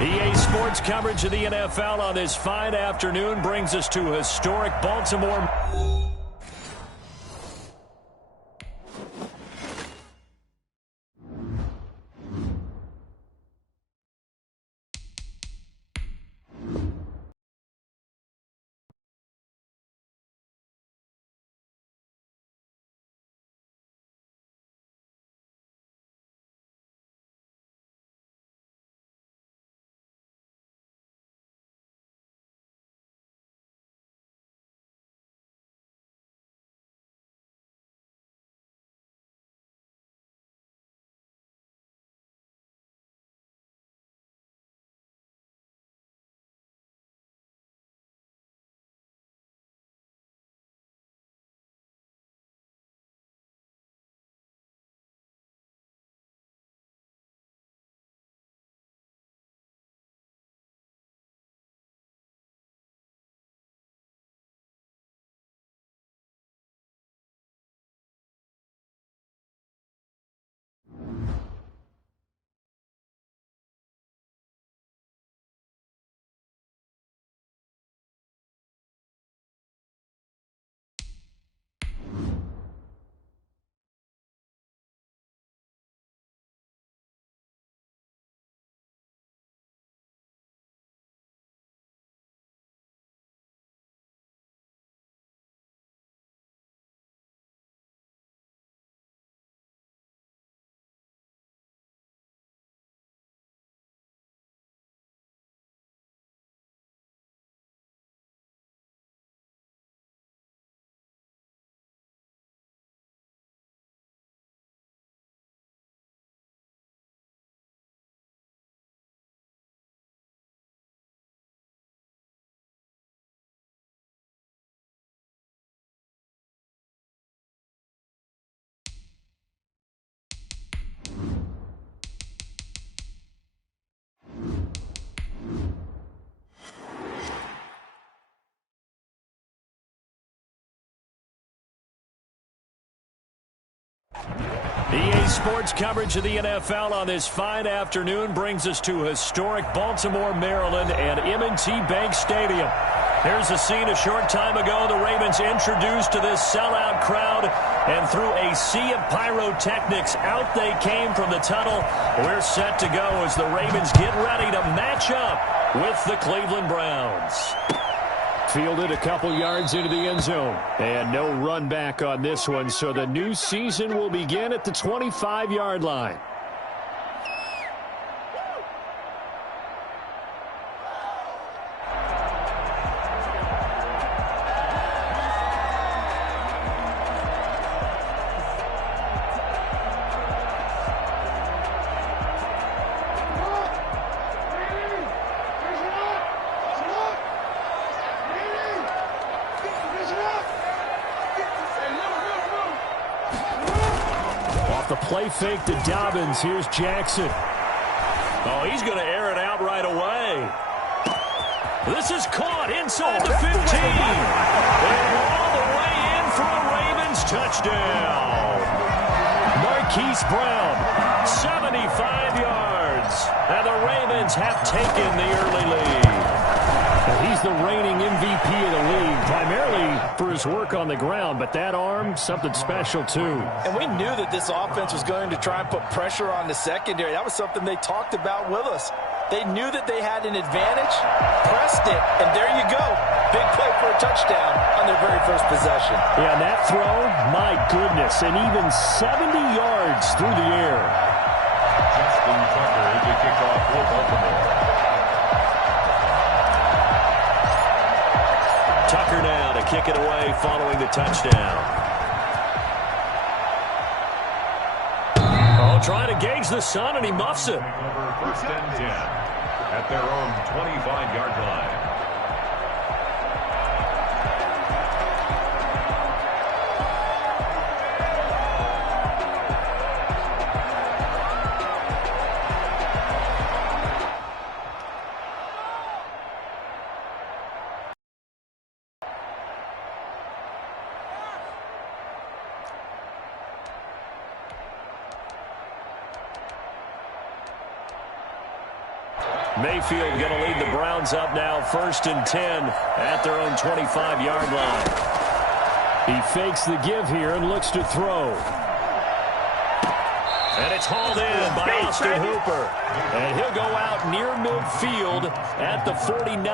EA Sports coverage of the NFL on this fine afternoon brings us to historic Baltimore. EA Sports coverage of the NFL on this fine afternoon brings us to historic Baltimore, Maryland, and M&T Bank Stadium. Here's a scene a short time ago. The Ravens introduced to this sellout crowd, and through a sea of pyrotechnics, out they came from the tunnel. We're set to go as the Ravens get ready to match up with the Cleveland Browns. Fielded a couple yards into the end zone. And no run back on this one, so the new season will begin at the 25-yard line. The play fake to Dobbins. Here's Jackson. Oh, he's going to air it out right away. This is caught inside the 15. And all the way in for a Ravens touchdown. Marquise Brown, 75 yards. And the Ravens have taken the early lead. He's the reigning MVP of the league, primarily for his work on the ground, but that arm, something special too. And we knew that this offense was going to try and put pressure on the secondary. That was something they talked about with us. They knew that they had an advantage, pressed it, and there you go. Big play for a touchdown on their very first possession. Yeah, and that throw, my goodness, and even 70 yards through the air. Justin Tucker is the kickoff for Baltimore. Tucker now to kick it away following the touchdown. Oh, trying to gauge the sun, and he muffs it. First and 10 at their own 25-yard line. Mayfield going to lead the Browns up now, 1st and 10 at their own 25-yard line. He fakes the give here and looks to throw. And it's hauled in by Austin Hooper. And he'll go out near midfield at the 49.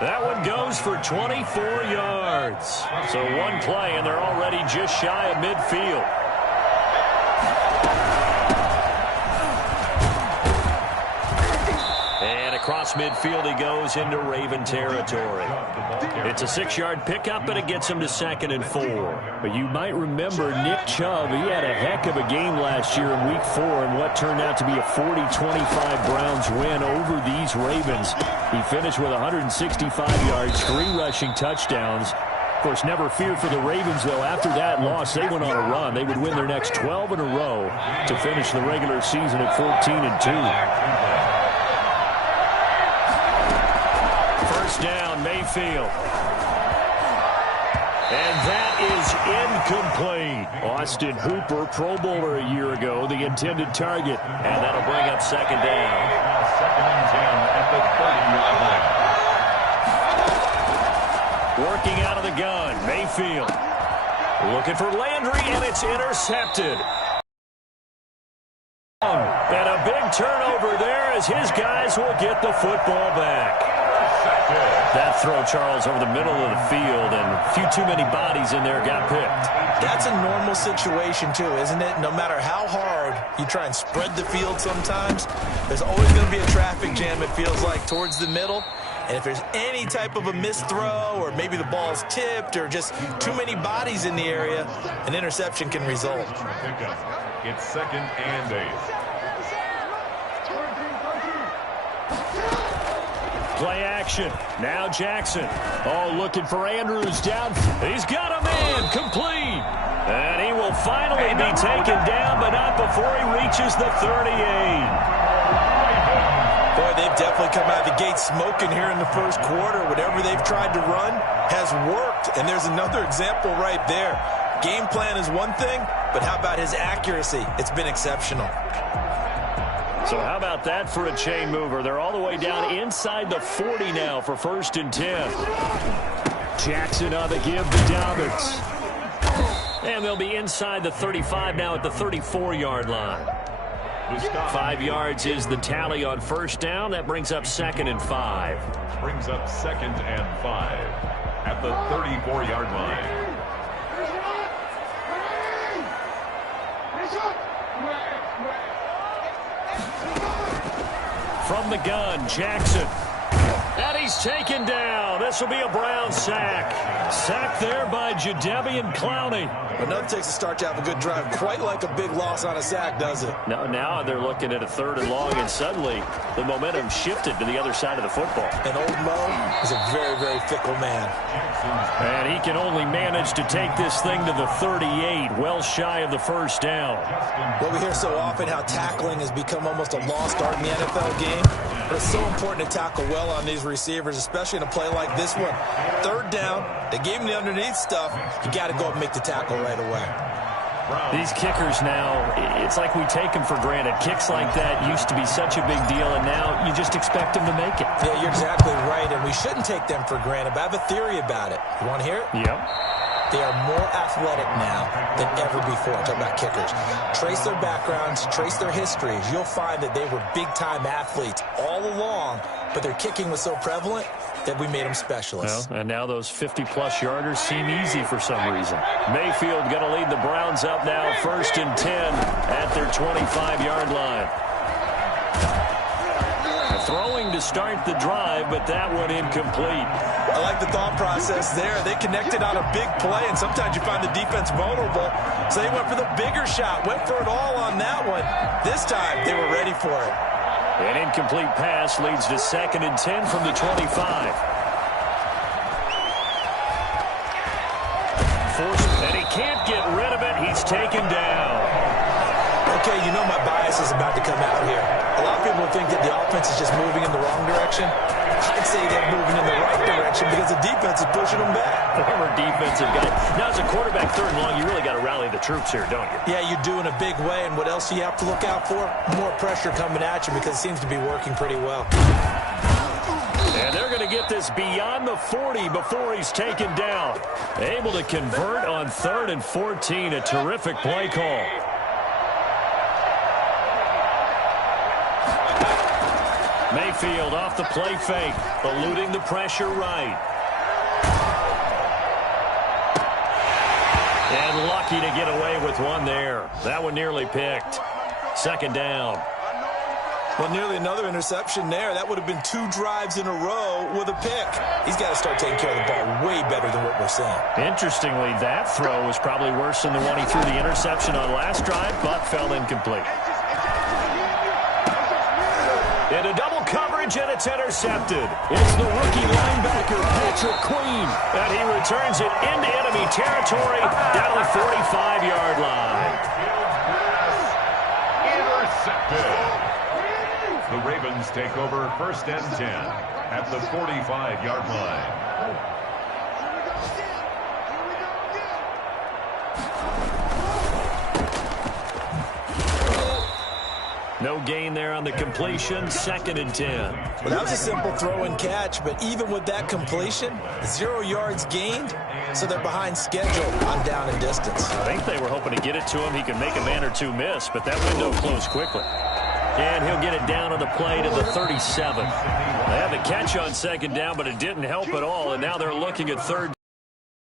That one goes for 24 yards. So one play, and they're already just shy of midfield. Across midfield he goes into Raven territory. It's a 6-yard pickup, and it gets him to 2nd and 4. But you might remember Nick Chubb. He had a heck of a game last year in Week 4 in what turned out to be a 40-25 Browns win over these Ravens. He finished with 165 yards, 3 rushing touchdowns. Of course, never fear for the Ravens, though. After that loss, they went on a run. They would win their next 12 in a row to finish the regular season at 14 and 2. Down Mayfield. And that is incomplete. Austin Hooper, Pro Bowler a year ago, the intended target. And that'll bring up 2nd down. 2nd and 10 at the 30-yard line. Working out of the gun, Mayfield. Looking for Landry, and it's intercepted. And a big turnover there as his guys will get the football back. That throw, Charles, over the middle of the field, and a few too many bodies in there got picked. That's a normal situation, too, isn't it? No matter how hard you try and spread the field sometimes, there's always going to be a traffic jam, it feels like, towards the middle. And if there's any type of a missed throw, or maybe the ball's tipped, or just too many bodies in the area, an interception can result. It's 2nd and 8. Play action. Now Jackson. Oh, looking for Andrews down. He's got a man. Complete. And he will finally be taken down, but not before he reaches the 38. Boy, they've definitely come out of the gate smoking here in the first quarter. Whatever they've tried to run has worked. And there's another example right there. Game plan is one thing, but how about his accuracy? It's been exceptional. So how about that for a chain mover? They're all the way down inside the 40 now for 1st and 10. Jackson on the give to Dobbins. And they'll be inside the 35 now at the 34-yard line. 5 yards is the tally on 1st down. That brings up 2nd and 5. Brings up 2nd and 5 at the 34-yard line. From the gun, Jackson. And he's taken down. This will be a Brown sack. Sack there by Jadeveon Clowney. Enough takes a start to have a good drive. Quite like a big loss on a sack, does it? Now they're looking at a 3rd and long, and suddenly the momentum shifted to the other side of the football. And old Mo is a very, very fickle man. And he can only manage to take this thing to the 38, well shy of the 1st down. Well, we hear so often how tackling has become almost a lost art in the NFL game. But it's so important to tackle well on these receivers, especially in a play like this one. 3rd down, they gave him the underneath stuff. You got to go up and make the tackle right away. These kickers now, it's like we take them for granted. Kicks like that used to be such a big deal, and now you just expect them to make it. Yeah, you're exactly right, and we shouldn't take them for granted. But I have a theory about it. You want to hear it? Yep. They are more athletic now than ever before. Talk about kickers. Trace their backgrounds, trace their histories. You'll find that they were big-time athletes all along, but their kicking was so prevalent that we made them specialists. Well, and now those 50-plus yarders seem easy for some reason. Mayfield going to lead the Browns up now, 1st and 10 at their 25-yard line. Throwing to start the drive, but that one incomplete. I like the thought process there. They connected on a big play, and sometimes you find the defense vulnerable. So they went for the bigger shot, went for it all on that one. This time, they were ready for it. An incomplete pass leads to 2nd and 10 from the 25. And he can't get rid of it. He's taken down. Okay, you know my bias as a about to come out here. A lot of people think that the offense is just moving in the wrong direction. I'd say they're moving in the right direction because the defense is pushing them back. Former defensive guy. Now, as a quarterback, third and long, you really got to rally the troops here, don't you? Yeah, you do in a big way. And what else do you have to look out for? More pressure coming at you because it seems to be working pretty well. And they're going to get this beyond the 40 before he's taken down. Able to convert on 3rd and 14. A terrific play call. Mayfield off the play fake, eluding the pressure right. And lucky to get away with one there. That one nearly picked. 2nd down. Well, nearly another interception there. That would have been 2 drives in a row with a pick. He's got to start taking care of the ball way better than what we're seeing. Interestingly, that throw was probably worse than the one he threw the interception on last drive, but fell incomplete. Into double coverage, and it's intercepted. It's the rookie linebacker, Patrick Queen, and he returns it into enemy territory down the 45-yard line. Intercepted. The Ravens take over 1st and 10 at the 45-yard line. No gain there on the completion. 2nd and 10. Well, that was a simple throw and catch, but even with that completion, 0 yards gained, so they're behind schedule on down and distance. I think they were hoping to get it to him. He could make a man or two miss, but that window closed quickly. And he'll get it down on the play to the 37. They had the catch on 2nd down, but it didn't help at all, and now they're looking at 3rd.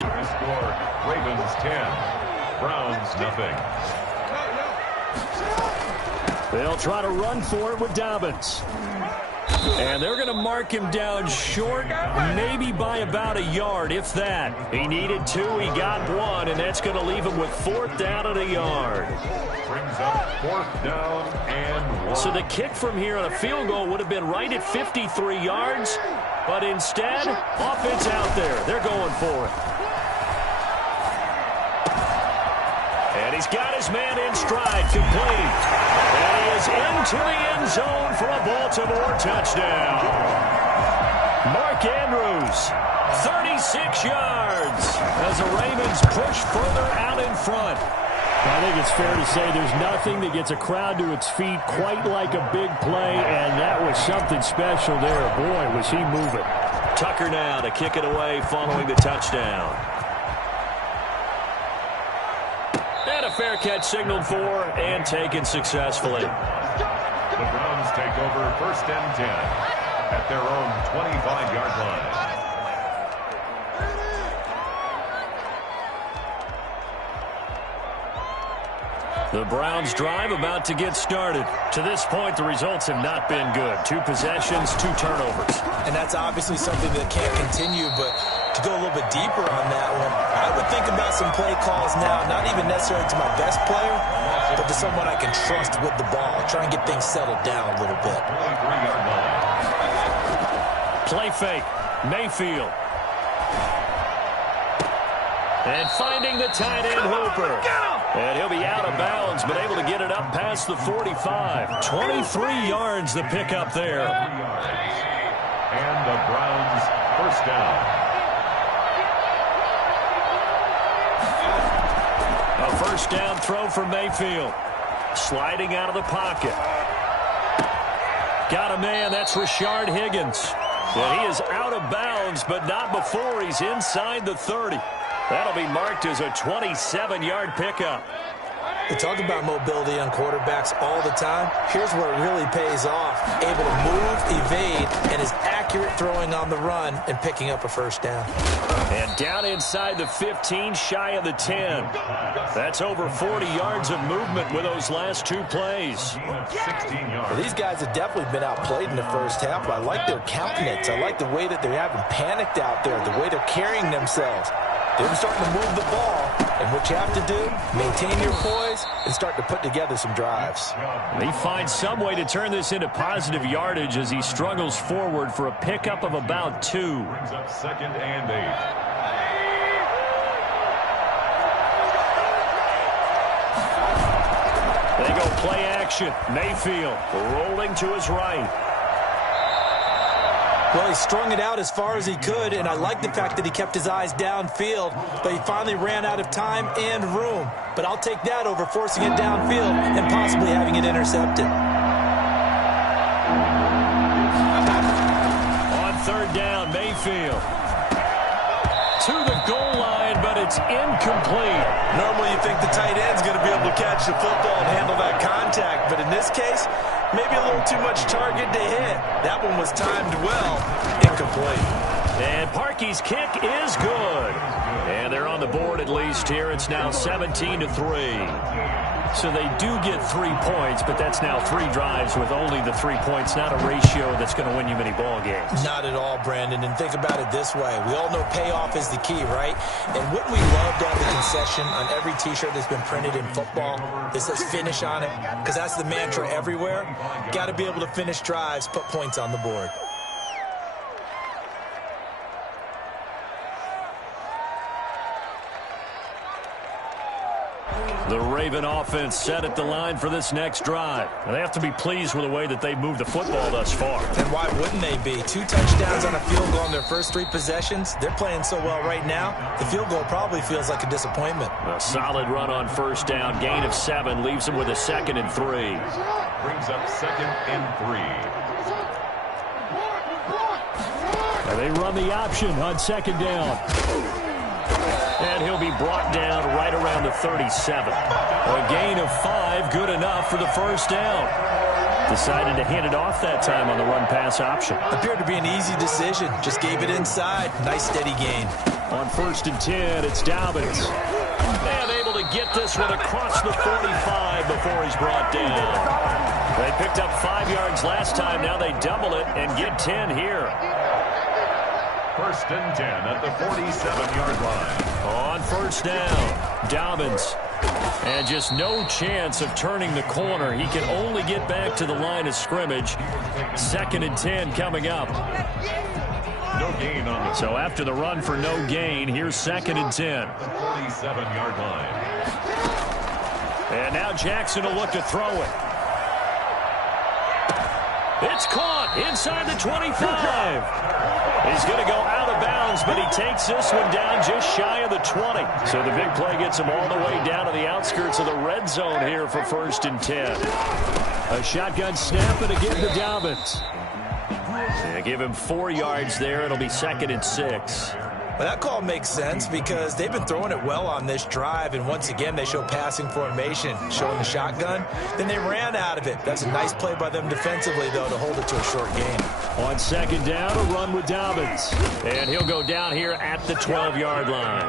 Score, Ravens 10, Browns nothing. They'll try to run for it with Dobbins. And they're going to mark him down short, maybe by about a yard, if that. He needed 2, he got 1, and that's going to leave him with 4th down and a yard. Brings up 4th down and 1. So the kick from here on a field goal would have been right at 53 yards, but instead, offense out there. They're going for it. And he's got his man in stride, complete. And he is into the end zone for a Baltimore touchdown. Mark Andrews, 36 yards, as the Ravens push further out in front. I think it's fair to say there's nothing that gets a crowd to its feet quite like a big play, and that was something special there. Boy, was he moving. Tucker now to kick it away following the touchdown. And a fair catch signaled for and taken successfully. The Browns take over 1st and 10 at their own 25-yard line. The Browns drive about to get started. To this point, the results have not been good. 2 possessions, 2 turnovers. And that's obviously something that can't continue, but to go a little bit deeper on that one, I would think about some play calls now, not even necessarily to my best player, but to someone I can trust with the ball. Try and get things settled down a little bit. Play fake. Mayfield. And finding the tight end Hooper. And he'll be out of bounds, but able to get it up past the 45. 23 yards the pickup there. And the Browns 1st down. A 1st down throw for Mayfield. Sliding out of the pocket. Got a man, that's Rashard Higgins. And he is out of bounds, but not before he's inside the 30. That'll be marked as a 27-yard pickup. We talk about mobility on quarterbacks all the time. Here's where it really pays off. Able to move, evade, and is accurate throwing on the run and picking up a 1st down. And down inside the 15, shy of the 10. That's over 40 yards of movement with those last 2 plays. 16 yards. Well, these guys have definitely been outplayed in the 1st half, but I like their countenance. I like the way that they're having panicked out there, the way they're carrying themselves. They're starting to move the ball, and what you have to do, maintain your poise and start to put together some drives. He finds some way to turn this into positive yardage as he struggles forward for a pickup of about 2. Brings up 2nd and 8. They go play direction. Mayfield rolling to his right. Well, he strung it out as far as he could, and I like the fact that he kept his eyes downfield, but he finally ran out of time and room. But I'll take that over forcing it downfield and possibly having it intercepted. On third down, Mayfield. To the goal line, but it's incomplete. Normally you think the tight end's going to be able to catch the football and handle that contact, but in this case, maybe a little too much target to hit. That one was timed well. Incomplete. And Parkey's kick is good. And they're on the board at least here. It's now 17-3. So they do get 3 points, but that's now 3 drives with only the 3 points, not a ratio that's going to win you many ball games. Not at all, Brandon. And think about it this way. We all know payoff is the key, right? And wouldn't we love to have the concession on every T-shirt that's been printed in football that says finish on it? Because that's the mantra everywhere. Got to be able to finish drives, put points on the board. The Raven offense set at the line for this next drive. They have to be pleased with the way that they've moved the football thus far. And why wouldn't they be? 2 touchdowns on a field goal in their first 3 possessions. They're playing so well right now, the field goal probably feels like a disappointment. A solid run on first down. Gain of 7 leaves them with a 2nd and 3. Brings up 2nd and 3. And they run the option on 2nd down. And he'll be brought down right around the 37. A gain of 5, good enough for the first down. Decided to hand it off that time on the run-pass option. Appeared to be an easy decision. Just gave it inside. Nice steady gain. On 1st and 10, it's Dobbins. And able to get this one across the 45 before he's brought down. They picked up 5 yards last time. Now they double it and get 10 here. 1st and 10 at the 47-yard line. On first down, Dobbins. And just no chance of turning the corner. He can only get back to the line of scrimmage. 2nd and 10 coming up. No gain on the... So after the run for no gain, here's 2nd and 10. 47-yard line. And now Jackson will look to throw it. It's caught inside the 25. He's going to go out of bounds, but he takes this one down just shy of the 20. So the big play gets him all the way down to the outskirts of the red zone here for 1st and 10. A shotgun snap and again to Dobbins. They give him 4 yards there. It'll be 2nd and 6. Well, that call makes sense because they've been throwing it well on this drive, and once again they show passing formation, showing the shotgun. Then they ran out of it. That's a nice play by them defensively, though, to hold it to a short gain. On 2nd down, a run with Dobbins. And he'll go down here at the 12-yard line.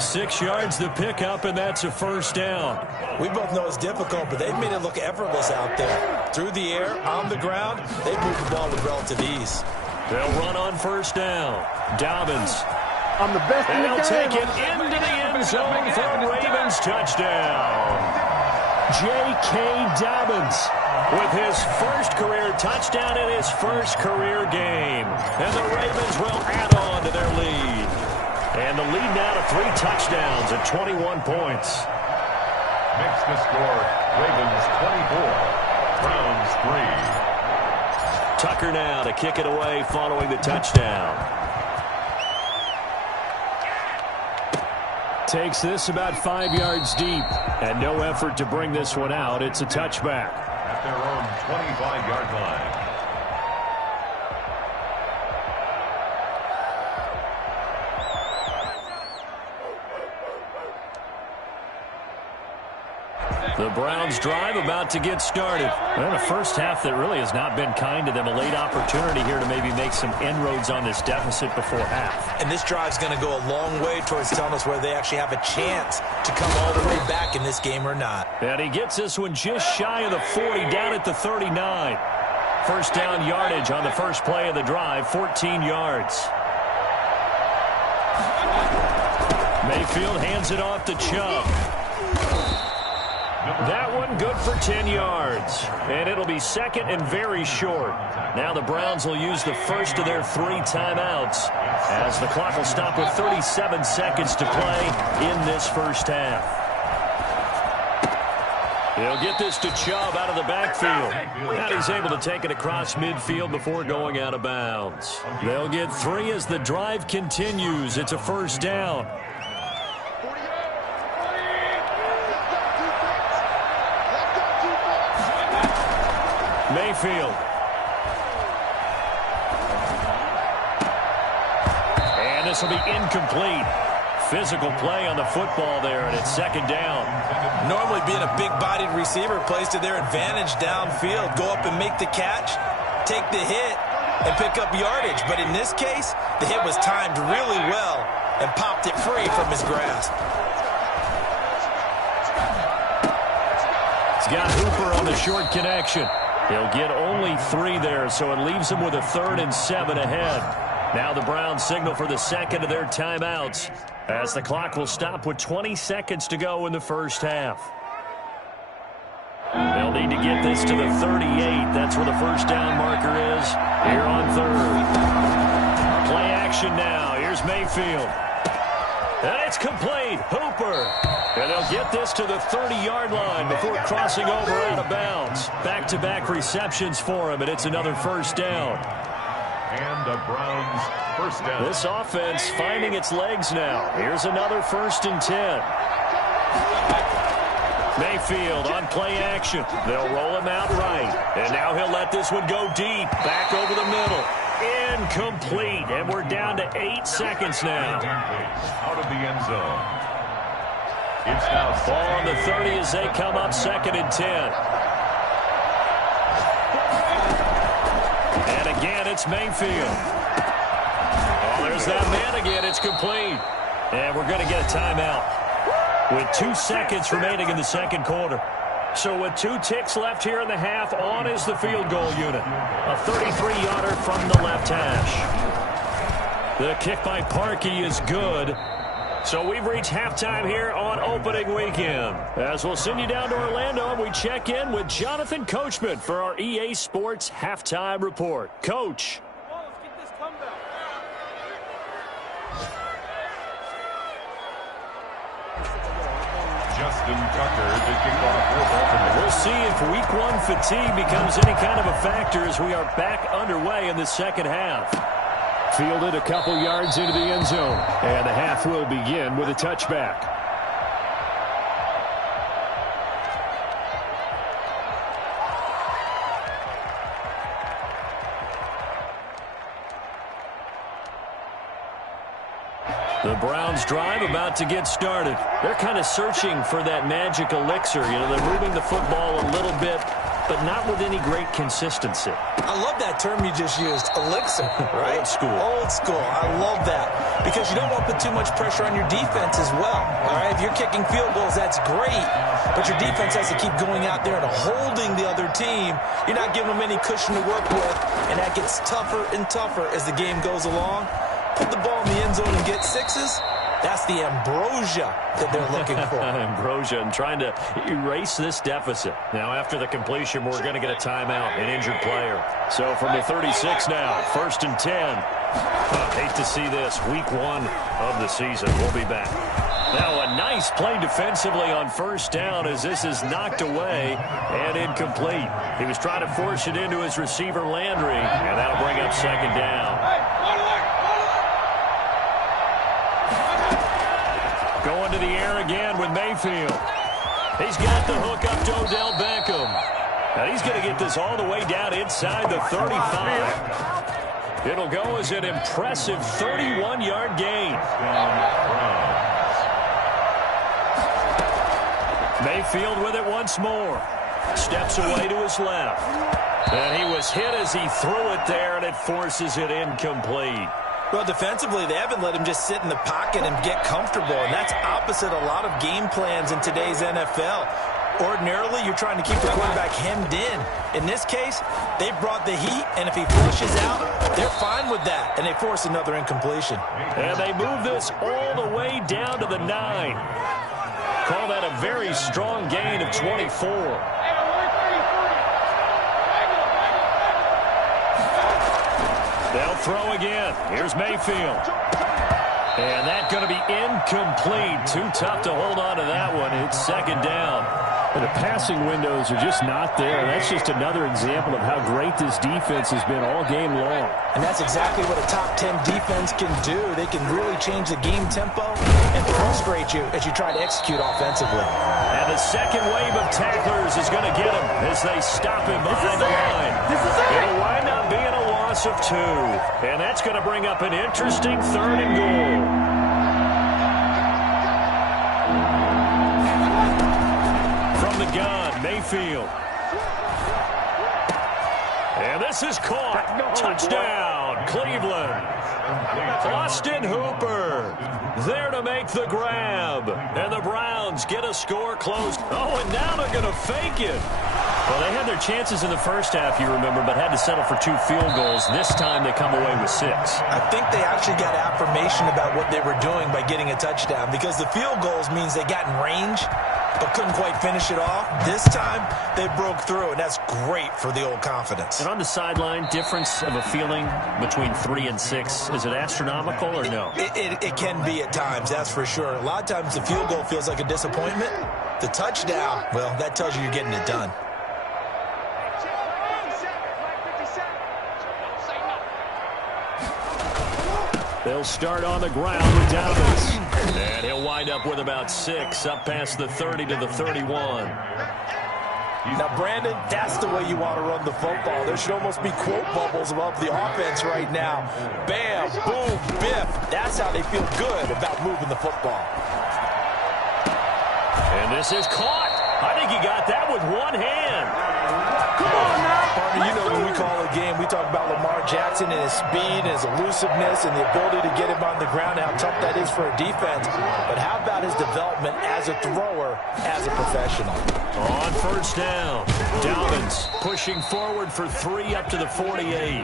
6 yards to pick up, and that's a first down. We both know it's difficult, but they've made it look effortless out there. Through the air, on the ground, they've moved the ball with relative ease. They'll run on first down. Dobbins. I'm the best in the game. They'll take it into the end zone for a Ravens touchdown. J.K. Dobbins with his first career touchdown in his first career game. And the Ravens will add on to their lead. And the lead now to 3 touchdowns at 21 points. Makes the score Ravens 24, Browns 3. Tucker now to kick it away following the touchdown. Takes this about 5 yards deep. And no effort to bring this one out. It's a touchback. At their own 25-yard line. The Browns drive about to get started. Well, a first half that really has not been kind to them. A late opportunity here to maybe make some inroads on this deficit before half. And this drive's going to go a long way towards telling us whether they actually have a chance to come all the way back in this game or not. And he gets this one just shy of the 40, down at the 39. First down yardage on the first play of the drive, 14 yards. Mayfield hands it off to Chubb. That one good for 10 yards. And it'll be 2nd and very short. Now the Browns will use the first of their 3 timeouts as the clock will stop with 37 seconds to play in this first half. He'll get this to Chubb out of the backfield. And he's able to take it across midfield before going out of bounds. They'll get 3 as the drive continues. It's a first down. Mayfield. And this will be incomplete. Physical play on the football there, and it's second down. Normally being a big-bodied receiver plays to their advantage downfield. Go up and make the catch, take the hit, and pick up yardage. But in this case, the hit was timed really well and popped it free from his grasp. He's got Hooper on the short connection. He'll get only 3 there, so it leaves him with a 3rd and 7 ahead. Now the Browns signal for the second of their timeouts, as the clock will stop with 20 seconds to go in the first half. They'll need to get this to the 38. That's where the first down marker is here on 3rd. Play action now. Here's Mayfield. And it's complete. Hooper. And they'll get this to the 30-yard line before crossing over out of bounds. Back-to-back receptions for him, and it's another first down. And the Browns first down. This offense finding its legs now. Here's another 1st and 10. Mayfield on play action. They'll roll him out right. And now he'll let this one go deep. Back over the middle. Incomplete. And we're down to 8 seconds now. Out of the end zone. It's now ball on the 30 as they come up 2nd and 10. And again, it's Mayfield. Oh, there's that man again. It's complete. And we're going to get a timeout with 2 seconds remaining in the second quarter. So with 2 ticks left here in the half, on is the field goal unit. A 33-yarder from the left hash. The kick by Parkey is good. So we've reached halftime here on opening weekend. As we'll send you down to Orlando, and we check in with Jonathan Coachman for our EA Sports Halftime Report. Coach. Let's get this comeback. Justin Tucker to kick off for Baltimore. We'll see if week 1 fatigue becomes any kind of a factor as we are back underway in the second half. Fielded a couple yards into the end zone. And the half will begin with a touchback. The Browns drive about to get started. They're kind of searching for that magic elixir. You know, they're moving the football a little bit, but not with any great consistency. I love that term you just used, elixir, right? Old school. Old school. I love that because you don't want to put too much pressure on your defense as well, all right? If you're kicking field goals, that's great, but your defense has to keep going out there and holding the other team. You're not giving them any cushion to work with, and that gets tougher and tougher as the game goes along. Put the ball in the end zone and get 6s. That's the ambrosia that they're looking for. Ambrosia, and trying to erase this deficit. Now, after the completion, we're going to get a timeout, an injured player. So from the 36 now, 1st and 10. Hate to see this. Week 1 of the season. We'll be back. Now, a nice play defensively on 1st down as this is knocked away and incomplete. He was trying to force it into his receiver, Landry, and that'll bring up 2nd down. Going to the air again with Mayfield. He's got the hook up to Odell Beckham. Now he's going to get this all the way down inside the 35. It'll go as an impressive 31-yard gain. Mayfield with it once more. Steps away to his left. And he was hit as he threw it there, and it forces it incomplete. Well, defensively, they haven't let him just sit in the pocket and get comfortable, and that's opposite a lot of game plans in today's NFL. Ordinarily, you're trying to keep the quarterback hemmed in. In this case, they brought the heat, and if he flushes out, they're fine with that, and they force another incompletion. And they move this all the way down to the 9. Call that a very strong gain of 24. They'll throw again. Here's Mayfield. And that's going to be incomplete. Too tough to hold on to that one. It's 2nd down. And the passing windows are just not there. That's just another example of how great this defense has been all game long. And that's exactly what a top 10 defense can do. They can really change the game tempo and frustrate you as you try to execute offensively. And the second wave of tacklers is going to get him as they stop him behind the line. It'll wind up being a loss of 2. And that's going to bring up an interesting 3rd and goal. From the gun, Mayfield. And this is caught. Touchdown, Cleveland. Austin Hooper there to make the grab. And the Browns get a score close. Oh, and now they're going to fake it. Well, they had their chances in the first half, you remember, but had to settle for 2 field goals. This time they come away with 6. I think they actually got affirmation about what they were doing by getting a touchdown, because the field goals means they got in range but couldn't quite finish it off. This time they broke through, and that's great for the old confidence. And on the sideline, difference of a feeling between 3 and 6, is it astronomical or no? It can be at times, that's for sure. A lot of times the field goal feels like a disappointment. The touchdown, well, that tells you you're getting it done. They'll start on the ground with Dobbins. And he'll wind up with about 6, up past the 30 to the 31. Now, Brandon, that's the way you want to run the football. There should almost be quote bubbles above the offense right now. Bam, boom, biff. That's how they feel good about moving the football. And this is caught. I think he got that with one hand. Come on now. Partner, you know when we call a game, we talk about Lamar Jackson and his speed and his elusiveness and the ability to get him on the ground, how tough that is for a defense. But how about his development as a thrower, as a professional? On first down, Dobbins pushing forward for 3 up to the 48.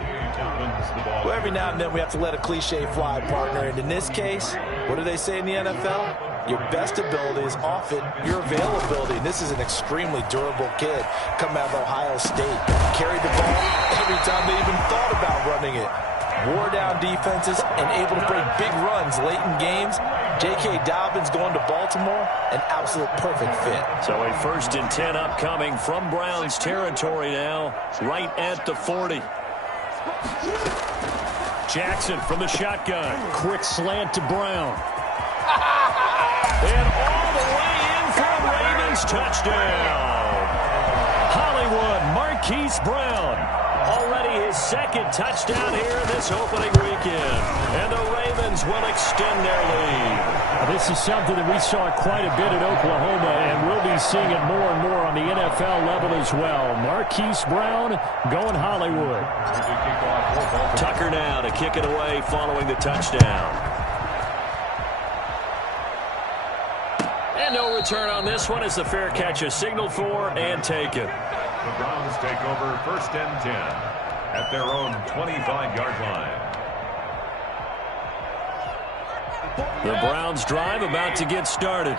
Well, every now and then we have to let a cliche fly, partner. And in this case, what do they say in the NFL? Your best ability is often your availability. And this is an extremely durable kid coming out of Ohio State. Carried the ball every time they even thought about running it. Wore down defenses and able to break big runs late in games. J.K. Dobbins going to Baltimore, an absolute perfect fit. So a 1st and 10 upcoming from Browns territory now, right at the 40. Jackson from the shotgun. Quick slant to Brown. And all the way in for a Ravens touchdown. Hollywood Marquise Brown. Already his 2nd touchdown here in this opening weekend. And the Ravens will extend their lead. This is something that we saw quite a bit at Oklahoma, and we'll be seeing it more and more on the NFL level as well. Marquise Brown going Hollywood. Tucker now to kick it away following the touchdown. And no return on this one as the fair catch is signaled for and taken. The Browns take over 1st and 10 at their own 25-yard line. The Browns drive about to get started.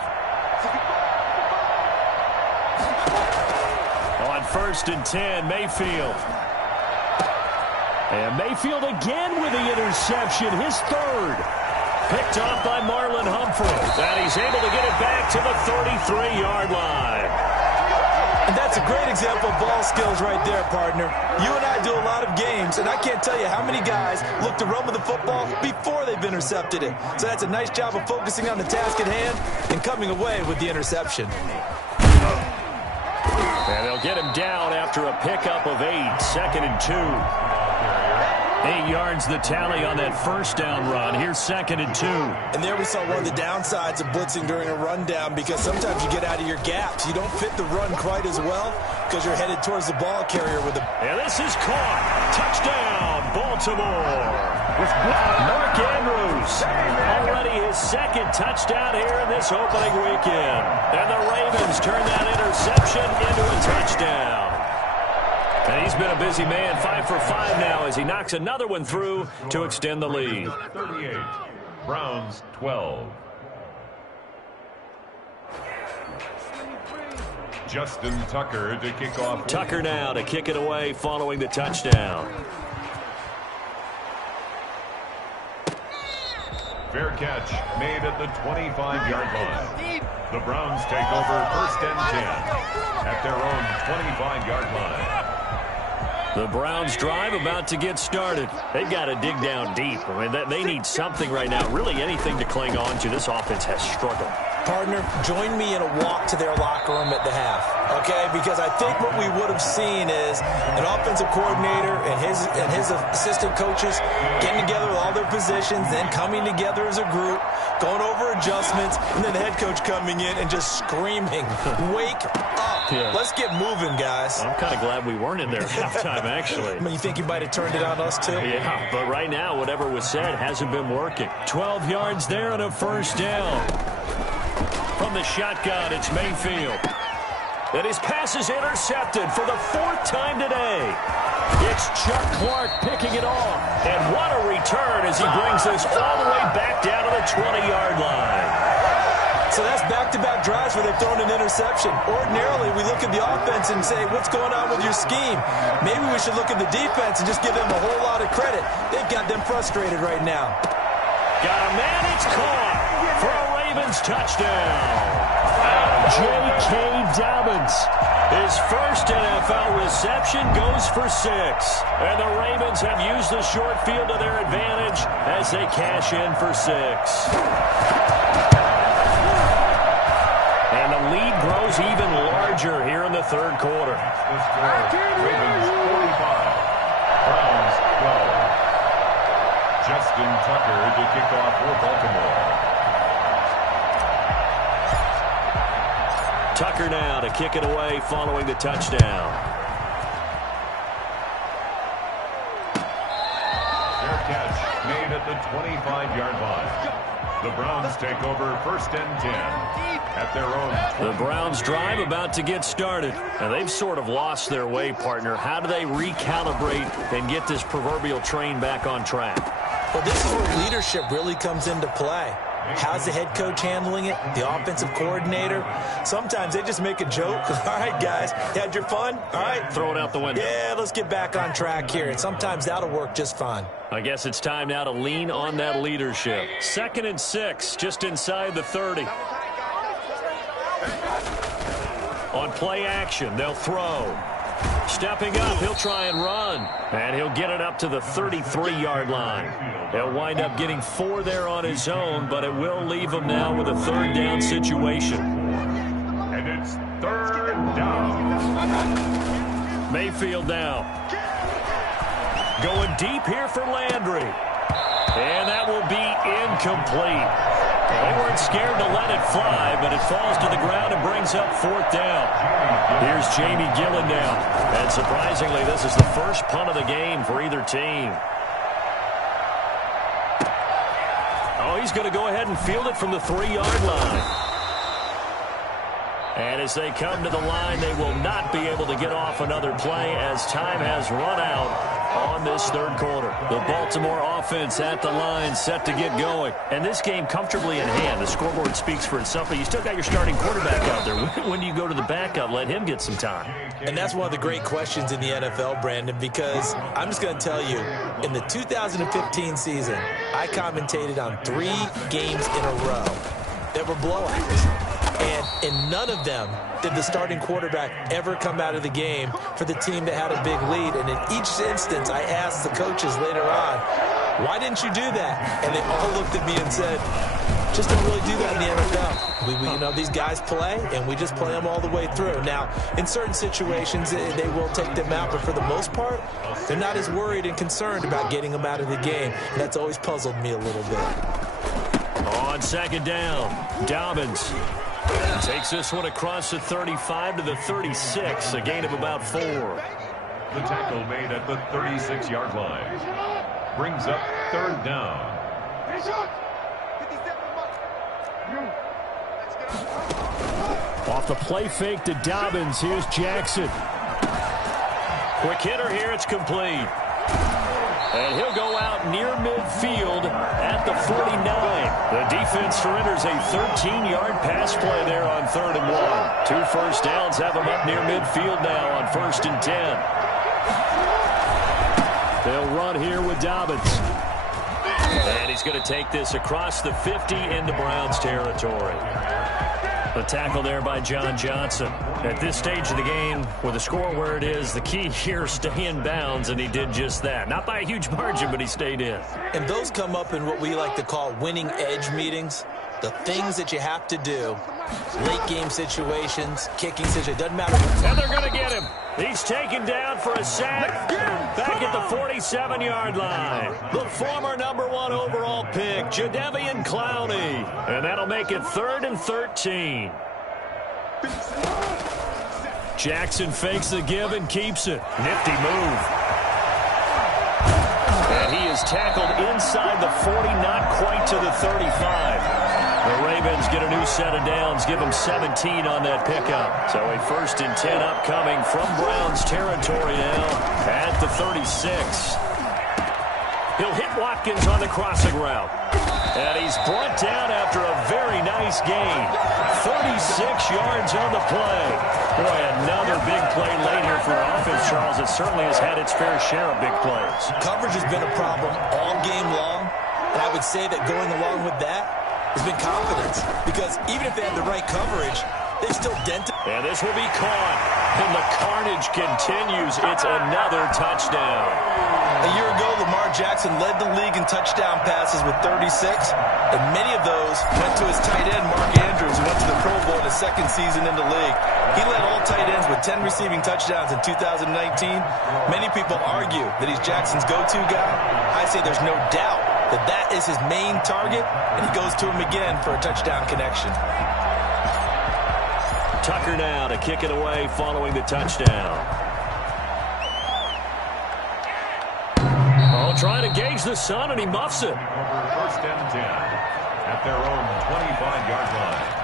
On 1st and 10, Mayfield. And Mayfield again with the interception, his 3rd. Picked off by Marlon Humphrey. And he's able to get it back to the 33-yard line. And that's a great example of ball skills right there, partner. You and I do a lot of games, and I can't tell you how many guys look to run with the football before they've intercepted it. So that's a nice job of focusing on the task at hand and coming away with the interception. And they'll get him down after a pickup of 8, 2nd and 2. 8 yards the tally on that 1st down run. Here's 2nd and 2. And there we saw one of the downsides of blitzing during a rundown, because sometimes you get out of your gaps. You don't fit the run quite as well because you're headed towards the ball carrier with a... And this is caught. Touchdown, Baltimore. Mark Andrews. Already his 2nd touchdown here in this opening weekend. And the Ravens turn that interception into a touchdown. And he's been a busy man, 5 for 5 now as he knocks another one through to extend the lead. 38, Browns 12. Justin Tucker to kick off. Tucker now to kick it away following the touchdown. Fair catch made at the 25-yard line. The Browns take over first and 10 at their own 25-yard line. The Browns drive about to get started. They've got to dig down deep. I mean, they need something right now, really anything to cling on to. This offense has struggled. Partner, join me in a walk to their locker room at the half, okay? Because I think what we would have seen is an offensive coordinator and his assistant coaches getting together with all their positions, then coming together as a group, going over adjustments, and then the head coach coming in and just screaming, wake up. Yeah. Let's get moving, guys. I'm kind of glad we weren't in there at halftime, actually. I mean, you think you might have turned it on us, too? Yeah, but right now, whatever was said hasn't been working. 12 yards there and a first down. From the shotgun, it's Mayfield. And his pass is intercepted for the 4th time today. It's Chuck Clark picking it off. And what a return as he brings this all the way back down to the 20-yard line. So that's back-to-back drives where they've thrown an interception. Ordinarily, we look at the offense and say, what's going on with your scheme? Maybe we should look at the defense and just give them a whole lot of credit. They've got them frustrated right now. Got a man, it's caught for a Ravens touchdown. J.K. Dobbins. His first NFL reception goes for 6. And the Ravens have used the short field to their advantage as they cash in for 6. And the lead grows even larger here in the 3rd quarter. The score, Ravens 45, Browns 12. Justin Tucker to kick off for Baltimore. Tucker now to kick it away following the touchdown. Fair catch made at the 25-yard line. The Browns take over first and 10 at their own. The Browns drive about to get started. And they've sort of lost their way, partner. How do they recalibrate and get this proverbial train back on track? Well, this is where leadership really comes into play. How's the head coach handling it? The offensive coordinator? Sometimes they just make a joke. All right, guys, you had your fun? All right. Throw it out the window. Yeah, let's get back on track here. And sometimes that'll work just fine. I guess it's time now to lean on that leadership. 2nd and 6, just inside the 30. On play action, they'll throw. Stepping up, he'll try and run. And he'll get it up to the 33-yard line. He'll wind up getting 4 there on his own, but it will leave him now with a 3rd down situation. And it's 3rd down. Mayfield now. Going deep here for Landry. And that will be incomplete. They weren't scared to let it fly, but it falls to the ground and brings up 4th down. Here's Jamie Gillen now. And surprisingly, this is the first punt of the game for either team. Oh, he's going to go ahead and field it from the 3-yard line. And as they come to the line, they will not be able to get off another play as time has run out on this 3rd quarter. The Baltimore offense at the line, set to get going. And this game comfortably in hand. The scoreboard speaks for itself, but you still got your starting quarterback out there. When do you go to the backup? Let him get some time. And that's one of the great questions in the NFL, Brandon, because I'm just going to tell you, in the 2015 season, I commentated on 3 games in a row that were blowouts. And in none of them did the starting quarterback ever come out of the game for the team that had a big lead. And in each instance, I asked the coaches later on, why didn't you do that? And they all looked at me and said, just don't really do that in the NFL. You know, these guys play, and we just play them all the way through. Now, in certain situations, they will take them out, but for the most part, they're not as worried and concerned about getting them out of the game. And that's always puzzled me a little bit. On 2nd down, Dobbins takes this one across the 35 to the 36, a gain of about 4. The tackle made at the 36-yard line brings up 3rd down. Off the play fake to Dobbins, here's Jackson. Quick hitter here, it's complete. And he'll go out near midfield at the 49. The defense surrenders a 13-yard pass play there on 3rd and 1. 2 first downs have him up near midfield now on 1st and 10. They'll run here with Dobbins. And he's going to take this across the 50 into Browns territory. The tackle there by John Johnson. At this stage of the game, with the score where it is, the key here, stay in bounds, and he did just that. Not by a huge margin, but he stayed in. And those come up in what we like to call winning edge meetings. The things that you have to do. Late game situations, kicking situations, doesn't matter. And they're going to get him. He's taken down for a sack back at the 47-yard line. The former #1 overall pick, Jadeveon Clowney. And that'll make it 3rd and 13. Jackson fakes the give and keeps it. Nifty move. And he is tackled inside the 40, not quite to the 35. The Ravens get a new set of downs, give them 17 on that pickup. So a 1st and 10 upcoming from Browns territory now at the 36. He'll hit Watkins on the crossing route. And he's brought down after a very nice gain. 36 yards on the play. Boy, another big play late here for offense, Charles. It certainly has had its fair share of big plays. Coverage has been a problem all game long. And I would say that going along with that has been confidence, because even if they have the right coverage, they've still dented. And this will be caught, and the carnage continues. It's another touchdown. A year ago, Lamar Jackson led the league in touchdown passes with 36, and many of those went to his tight end, Mark Andrews, who went to the Pro Bowl in his 2nd season in the league. He led all tight ends with 10 receiving touchdowns in 2019. Many people argue that he's Jackson's go-to guy. I say there's no doubt that is his main target, and he goes to him again for a touchdown connection. Tucker now to kick it away following the touchdown. Oh, trying to gauge the sun, and he muffs it. 1st and 10 at their own 25-yard line.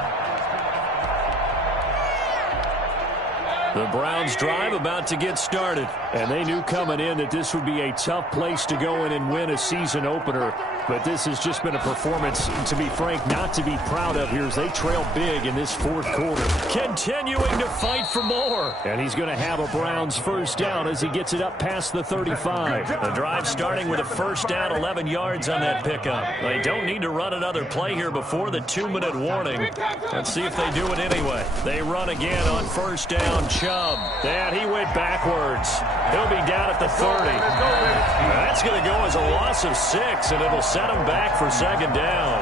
The Browns drive about to get started, and they knew coming in that this would be a tough place to go in and win a season opener, but this has just been a performance, to be frank, not to be proud of here as they trail big in this 4th quarter. Continuing to fight for more, and he's going to have a Browns 1st down as he gets it up past the 35. The drive starting with a 1st down, 11 yards on that pickup. They don't need to run another play here before the 2-minute warning. Let's see if they do it anyway. They run again on 1st down. Chubb, and he went backwards. He'll be down at the 30. That's going to go as a loss of 6, and it'll set him back for 2nd down.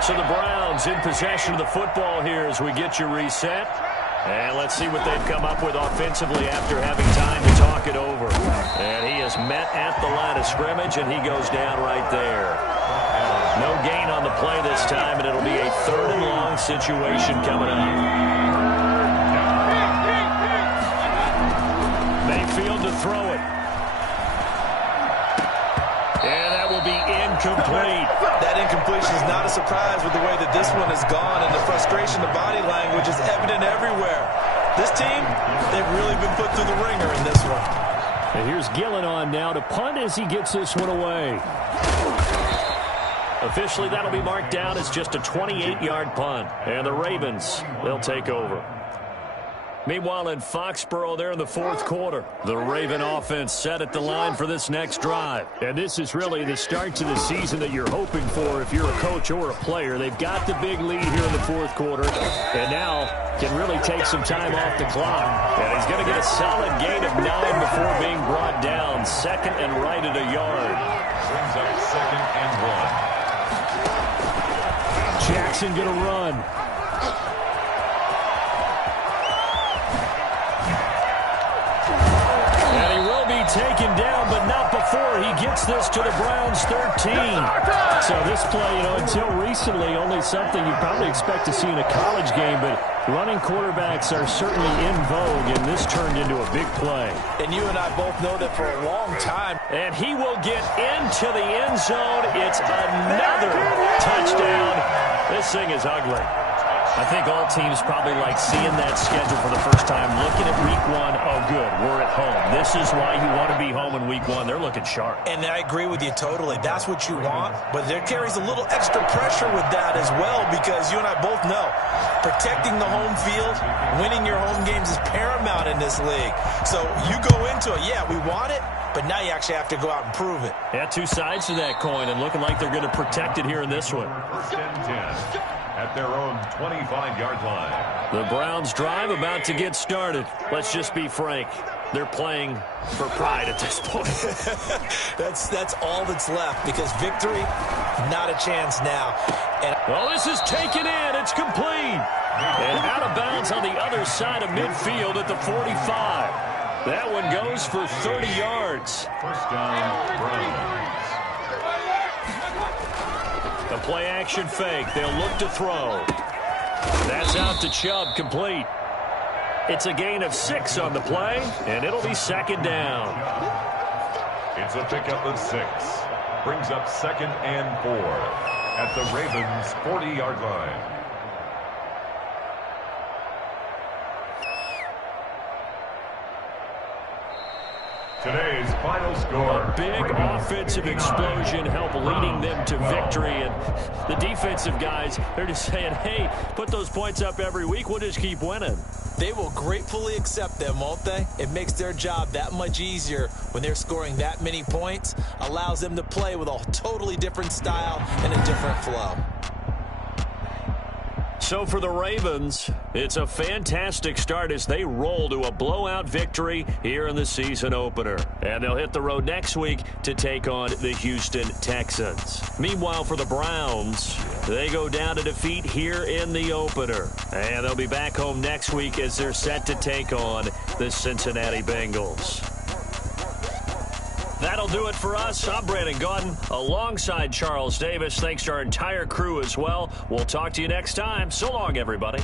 So the Browns in possession of the football here as we get you reset. And let's see what they've come up with offensively after having time to talk it over. And he is met at the line of scrimmage, and he goes down right there. No gain on the play this time, and it'll be a 3rd and long situation coming up. Mayfield to throw it. And that will be incomplete. That incompletion is not a surprise with the way that this one has gone, and the frustration, the body language is evident everywhere. This team, they've really been put through the ringer in this one. And here's Gillen on now to punt as he gets this one away. Officially, that'll be marked down as just a 28-yard punt. And the Ravens, they'll take over. Meanwhile, in Foxborough, there in the 4th quarter, the Raven offense set at the line for this next drive. And this is really the start to the season that you're hoping for if you're a coach or a player. They've got the big lead here in the 4th quarter, and now can really take some time off the clock. And he's going to get a solid gain of 9 before being brought down. 2nd and right at a yard. Brings up 2nd and 1. Jackson going to run. And he will be taken down, but not before he gets this to the Browns 13. So this play, until recently, only something you probably expect to see in a college game, but running quarterbacks are certainly in vogue, and this turned into a big play. And you and I both know that for a long time. And he will get into the end zone. It's another touchdown. This thing is ugly. I think all teams probably like seeing that schedule for the first time, looking at week 1. Oh, good, we're at home. This is why you want to be home in week 1. They're looking sharp. And I agree with you totally. That's what you want. But there carries a little extra pressure with that as well, because you and I both know Protecting the home field, winning your home games is paramount in this league. So you go into it, yeah, we want it, but now you actually have to go out and prove it. Yeah, two sides to that coin, and looking like they're going to protect it here in this one. First and 10 at their own 25-yard line. The Browns drive about to get started. Let's just be frank. They're playing for pride at this point. That's all that's left, because victory, not a chance now. And well, this is taken in. It's complete. And out of bounds on the other side of midfield at the 45. That one goes for 30 yards. First down, Browns. A play-action fake. They'll look to throw. That's out to Chubb, complete. It's a gain of 6 on the play, and it'll be second down. It's a pickup of 6. Brings up second and 4 at the Ravens' 40-yard line. Today's final score. A big offensive explosion helped leading them to victory. And the defensive guys, they're just saying, hey, put those points up every week. We'll just keep winning. They will gratefully accept them, won't they? It makes their job that much easier when they're scoring that many points. Allows them to play with a totally different style and a different flow. So for the Ravens, it's a fantastic start as they roll to a blowout victory here in the season opener. And they'll hit the road next week to take on the Houston Texans. Meanwhile, for the Browns, they go down to defeat here in the opener. And they'll be back home next week as they're set to take on the Cincinnati Bengals. That'll do it for us. I'm Brandon Gaudin alongside Charles Davis. Thanks to our entire crew as well. We'll talk to you next time. So long, everybody.